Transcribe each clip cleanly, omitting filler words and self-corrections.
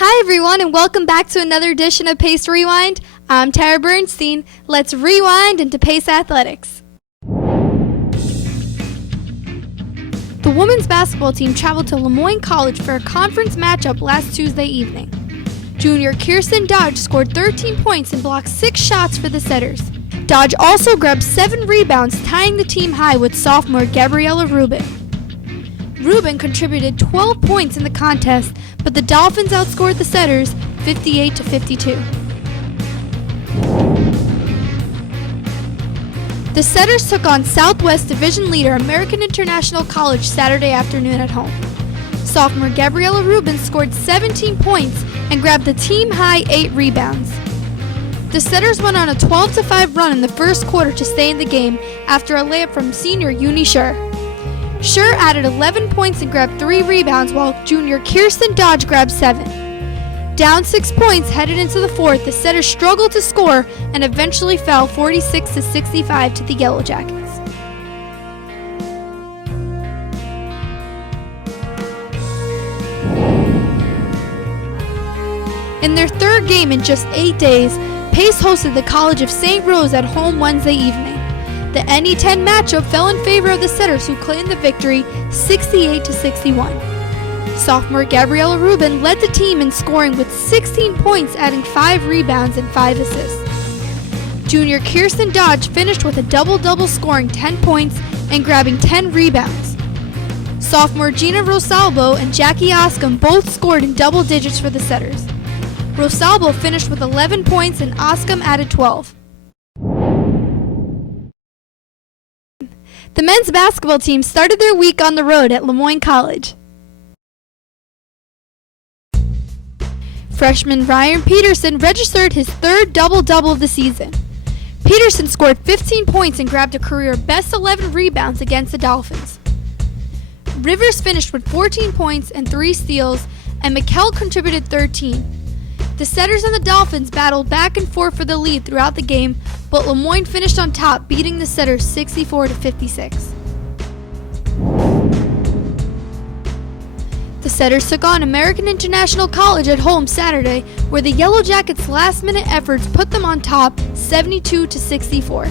Hi everyone and welcome back to another edition of Pace Rewind. I'm Tara Bernstein. Let's rewind into Pace Athletics. The women's basketball team traveled to Lemoyne College for a conference matchup last Tuesday evening. Junior Kirsten Dodge scored 13 points and blocked 6 shots for the Setters. Dodge also grabbed 7 rebounds, tying the team high with sophomore Gabriella Rubin. Rubin contributed 12 points in the contest, but the Dolphins outscored the Setters 58-52. The Setters took on Southwest Division leader American International College Saturday afternoon at home. Sophomore Gabriella Rubin scored 17 points and grabbed the team-high 8 rebounds. The Setters went on a 12-5 run in the first quarter to stay in the game after a layup from senior Uni Scher. Scher added 11 points and grabbed 3 rebounds, while junior Kirsten Dodge grabbed 7. Down 6 points headed into the fourth, the Setters struggled to score and eventually fell 46-65 to the Yellow Jackets. In their third game in just 8 days, Pace hosted the College of St. Rose at home Wednesday evening. The NE10 matchup fell in favor of the Setters, who claimed the victory 68-61. Sophomore Gabriella Rubin led the team in scoring with 16 points, adding 5 rebounds and 5 assists. Junior Kirsten Dodge finished with a double-double, scoring 10 points and grabbing 10 rebounds. Sophomore Gina Rosalbo and Jackie Oscom both scored in double digits for the Setters. Rosalbo finished with 11 points and Oscom added 12. The men's basketball team started their week on the road at Lemoyne College. Freshman Ryan Peterson registered his third double-double of the season. Peterson scored 15 points and grabbed a career best 11 rebounds against the Dolphins. Rivers finished with 14 points and 3 steals, and McKell contributed 13. The Setters and the Dolphins battled back and forth for the lead throughout the game, but Lemoyne finished on top, beating the Setters 64-56. The Setters took on American International College at home Saturday, where the Yellow Jackets' last-minute efforts put them on top 72-64.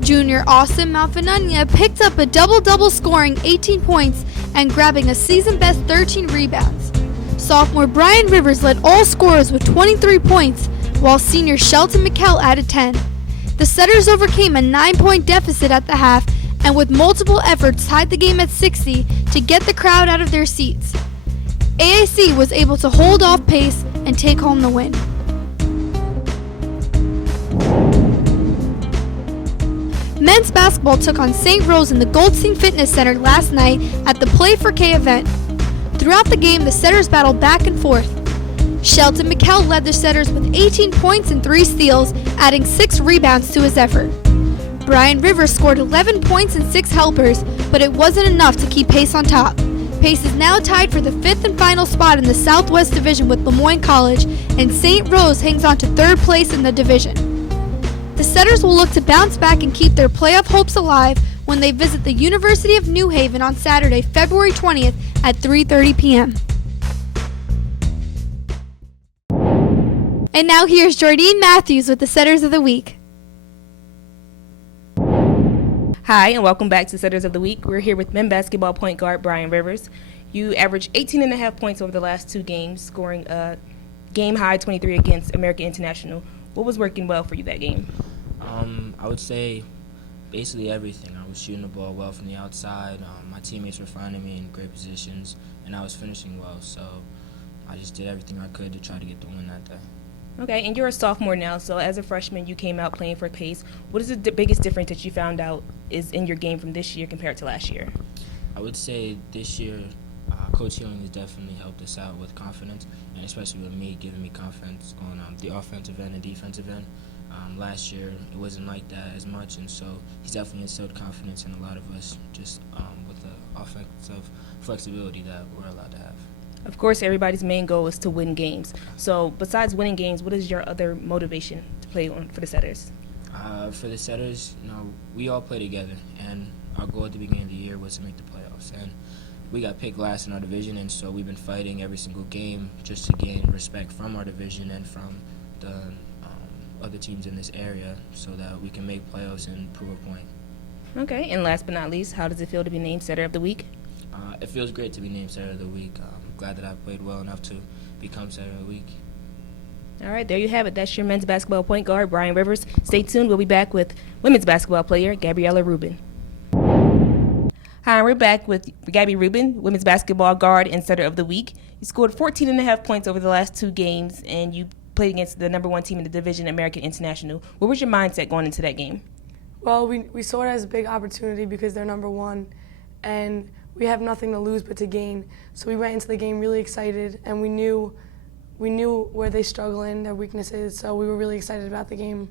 Junior Austin Malfanania picked up a double-double, scoring 18 points and grabbing a season-best 13 rebounds. Sophomore Brian Rivers led all scorers with 23 points, while senior Shelton McKell added 10. The Setters overcame a 9-point deficit at the half and with multiple efforts tied the game at 60 to get the crowd out of their seats. AAC was able to hold off Pace and take home the win. Men's basketball took on St. Rose in the Goldstein Fitness Center last night at the Play for K event. Throughout the game, the Setters battled back and forth. Shelton McKell led the Setters with 18 points and 3 steals, adding 6 rebounds to his effort. Brian Rivers scored 11 points and 6 helpers, but it wasn't enough to keep Pace on top. Pace is now tied for the 5th and final spot in the Southwest Division with Lemoyne College, and St. Rose hangs on to 3rd place in the division. The Setters will look to bounce back and keep their playoff hopes alive when they visit the University of New Haven on Saturday, February 20th at 3:30 p.m. And now here's Jordine Matthews with the Setters of the Week. Hi, and welcome back to Setters of the Week. We're here with men's basketball point guard Brian Rivers. You averaged 18.5 points over the last 2 games, scoring a game-high 23 against American International. What was working well for you that game? I would say basically everything. I was shooting the ball well from the outside. My teammates were finding me in great positions, and I was finishing well. So I just did everything I could to try to get the win that day. Okay, and you're a sophomore now, so as a freshman, you came out playing for Pace. What is the biggest difference that you found out is in your game from this year compared to last year? I would say this year, Coach Healing has definitely helped us out with confidence, and especially with me, giving me confidence on the offensive end and defensive end. Last year, it wasn't like that as much, and so he's definitely instilled confidence in a lot of us, just with the offensive flexibility that we're allowed to have. Of course, everybody's main goal is to win games. So besides winning games, what is your other motivation to play on for the Setters? For the Setters, we all play together, and our goal at the beginning of the year was to make the playoffs. And we got picked last in our division, and so we've been fighting every single game just to gain respect from our division and from the other teams in this area so that we can make playoffs and prove a point. Okay, and last but not least, how does it feel to be named Setter of the Week? It feels great to be named Setter of the Week. I'm glad that I played well enough to become Setter of the Week. All right, there you have it. That's your men's basketball point guard, Brian Rivers. Stay tuned. We'll be back with women's basketball player, Gabriella Rubin. Hi, we're back with Gabby Rubin, women's basketball guard and Setter of the Week. You scored 14.5 points over the last 2 games, and you played against the number 1 team in the division, American International. What was your mindset going into that game? Well, we saw it as a big opportunity because they're number 1, and we have nothing to lose but to gain. So we went into the game really excited, and we knew where they struggle in, their weaknesses, so we were really excited about the game.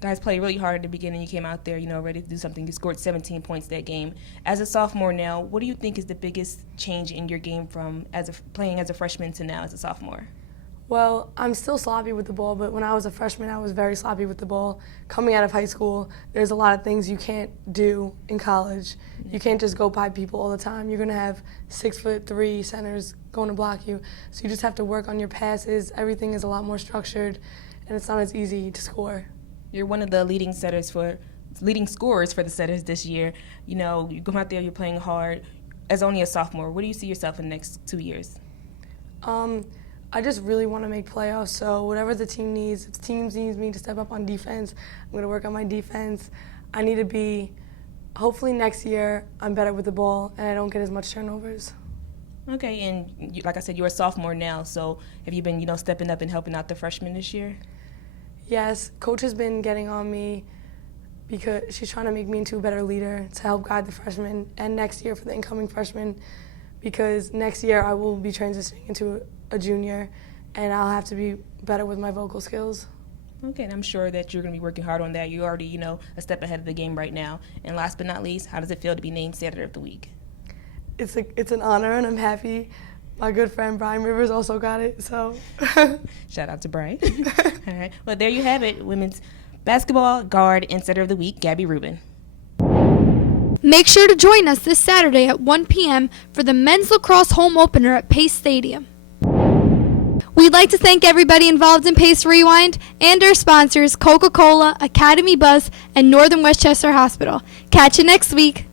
Guys played really hard at the beginning. You came out there, ready to do something. You scored 17 points that game. As a sophomore now, what do you think is the biggest change in your game from playing as a freshman to now as a sophomore? Well, I'm still sloppy with the ball, but when I was a freshman, I was very sloppy with the ball. Coming out of high school, there's a lot of things you can't do in college. You can't just go by people all the time. You're going to have 6'3" centers going to block you. So you just have to work on your passes. Everything is a lot more structured, and it's not as easy to score. You're one of the leading scorers for the Setters this year. You go out there, you're playing hard. As only a sophomore, where do you see yourself in the next 2 years? I just really want to make playoffs, so whatever the team needs, if the team needs me to step up on defense, I'm going to work on my defense. I need to be, hopefully next year, I'm better with the ball and I don't get as much turnovers. Okay, and like I said, you're a sophomore now, so have you been, stepping up and helping out the freshmen this year? Yes, Coach has been getting on me because she's trying to make me into a better leader to help guide the freshmen and next year for the incoming freshmen, because next year I will be transitioning into a junior and I'll have to be better with my vocal skills. Okay, and I'm sure that you're going to be working hard on that. You're already, a step ahead of the game right now. And last but not least, how does it feel to be named Setter of the Week? It's an honor and I'm happy. My good friend Brian Rivers also got it, so. Shout out to Brian. All right, well, there you have it, women's basketball guard and Setter of the Week, Gabby Rubin. Make sure to join us this Saturday at 1 p.m. for the men's lacrosse home opener at Pace Stadium. We'd like to thank everybody involved in Pace Rewind and our sponsors, Coca-Cola, Academy Bus, and Northern Westchester Hospital. Catch you next week.